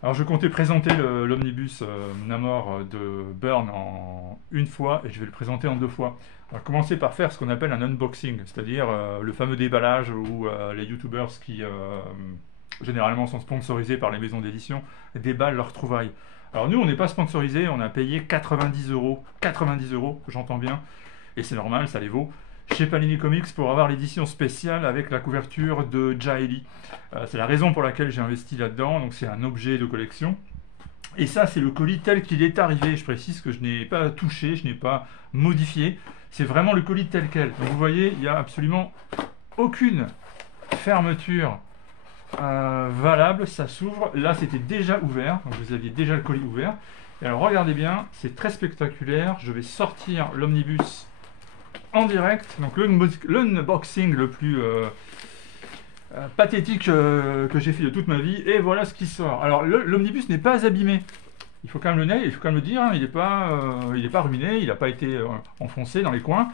Alors je comptais présenter l'omnibus Namor de Burn en une fois et je vais le présenter en deux fois. On va commencer par faire ce qu'on appelle un unboxing, c'est-à-dire le fameux déballage où les youtubers qui généralement sont sponsorisés par les maisons d'édition déballent leurs trouvailles. Alors nous on n'est pas sponsorisé, on a payé 90 euros, 90 euros, j'entends bien, et c'est normal, ça les vaut, chez Panini Comics pour avoir l'édition spéciale avec la couverture de Jaeli. C'est la raison pour laquelle j'ai investi là-dedans, donc c'est un objet de collection. Et ça, c'est le colis tel qu'il est arrivé. Je précise que je n'ai pas touché, je n'ai pas modifié. C'est vraiment le colis tel quel. Donc vous voyez, il n'y a absolument aucune fermeture valable. Ça s'ouvre. Là, c'était déjà ouvert. Donc vous aviez déjà le colis ouvert. Et alors regardez bien, c'est très spectaculaire. Je vais sortir l'omnibus en direct. Donc l'unboxing le plus pathétique que j'ai fait de toute ma vie. Et voilà ce qui sort. Alors l'omnibus n'est pas abîmé. Il faut quand même il faut quand même le dire. Hein, il n'est pas ruiné. Il n'a pas été enfoncé dans les coins.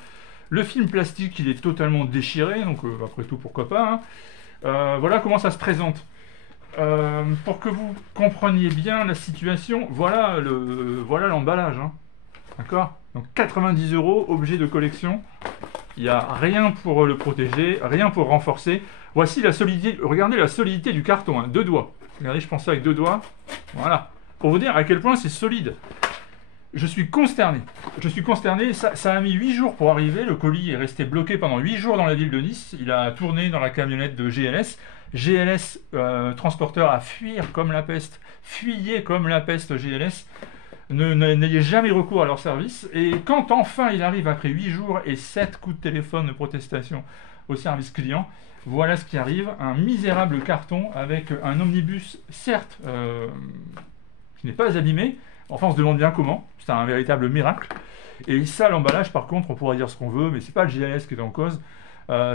Le film plastique, il est totalement déchiré. Donc après tout, pourquoi pas. Hein. Voilà comment ça se présente. Pour que vous compreniez bien la situation, voilà l'emballage. Hein. D'accord. Donc 90 euros, objet de collection. Il n'y a rien pour le protéger, rien pour renforcer. Voici la solidité, regardez la solidité du carton, hein, deux doigts. Regardez, je pense ça avec deux doigts. Voilà. Pour vous dire à quel point c'est solide. Je suis consterné. Je suis consterné. Ça a mis 8 jours pour arriver. Le colis est resté bloqué pendant 8 jours dans la ville de Nice. Il a tourné dans la camionnette de GLS. GLS, transporteur à fuir comme la peste. Fuyez comme la peste GLS. N'ayez jamais recours à leur service. Et quand enfin il arrive après 8 jours et 7 coups de téléphone de protestation au service client, voilà ce qui arrive. Un misérable carton avec un omnibus, certes, qui n'est pas abîmé. Enfin, on se demande bien comment. C'est un véritable miracle. Et ça, l'emballage, par contre, on pourra dire ce qu'on veut, mais c'est pas le GLS qui est en cause.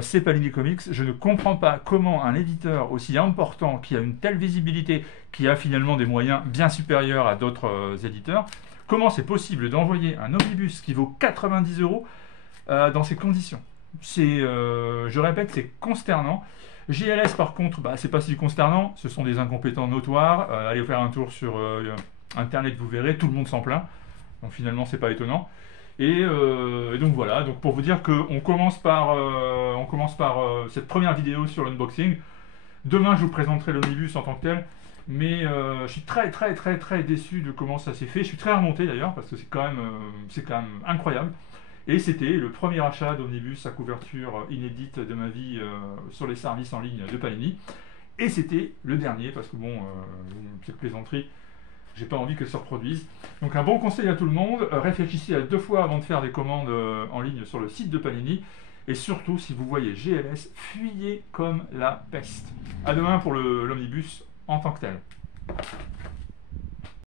C'est Panini Comics. Je ne comprends pas comment un éditeur aussi important, qui a une telle visibilité, qui a finalement des moyens bien supérieurs à d'autres éditeurs, comment c'est possible d'envoyer un omnibus qui vaut 90 euros dans ces conditions. Je répète, c'est consternant. GLS, par contre, c'est pas si consternant. Ce sont des incompétents notoires. Allez faire un tour sur Internet, vous verrez, tout le monde s'en plaint. Donc finalement, c'est pas étonnant. Et donc voilà, donc pour vous dire qu'on commence par, cette première vidéo sur l'unboxing. Demain, je vous présenterai l'omnibus en tant que tel. Mais je suis très très très très déçu de comment ça s'est fait. Je suis très remonté d'ailleurs, parce que c'est quand même incroyable. Et c'était le premier achat d'omnibus à couverture inédite de ma vie sur les services en ligne de Panini. Et c'était le dernier, parce que bon, cette plaisanterie, j'ai pas envie qu'elle se reproduise. Donc un bon conseil à tout le monde, réfléchissez à deux fois avant de faire des commandes en ligne sur le site de Panini. Et surtout, si vous voyez GLS, fuyez comme la peste. À demain pour l'omnibus en tant que tel.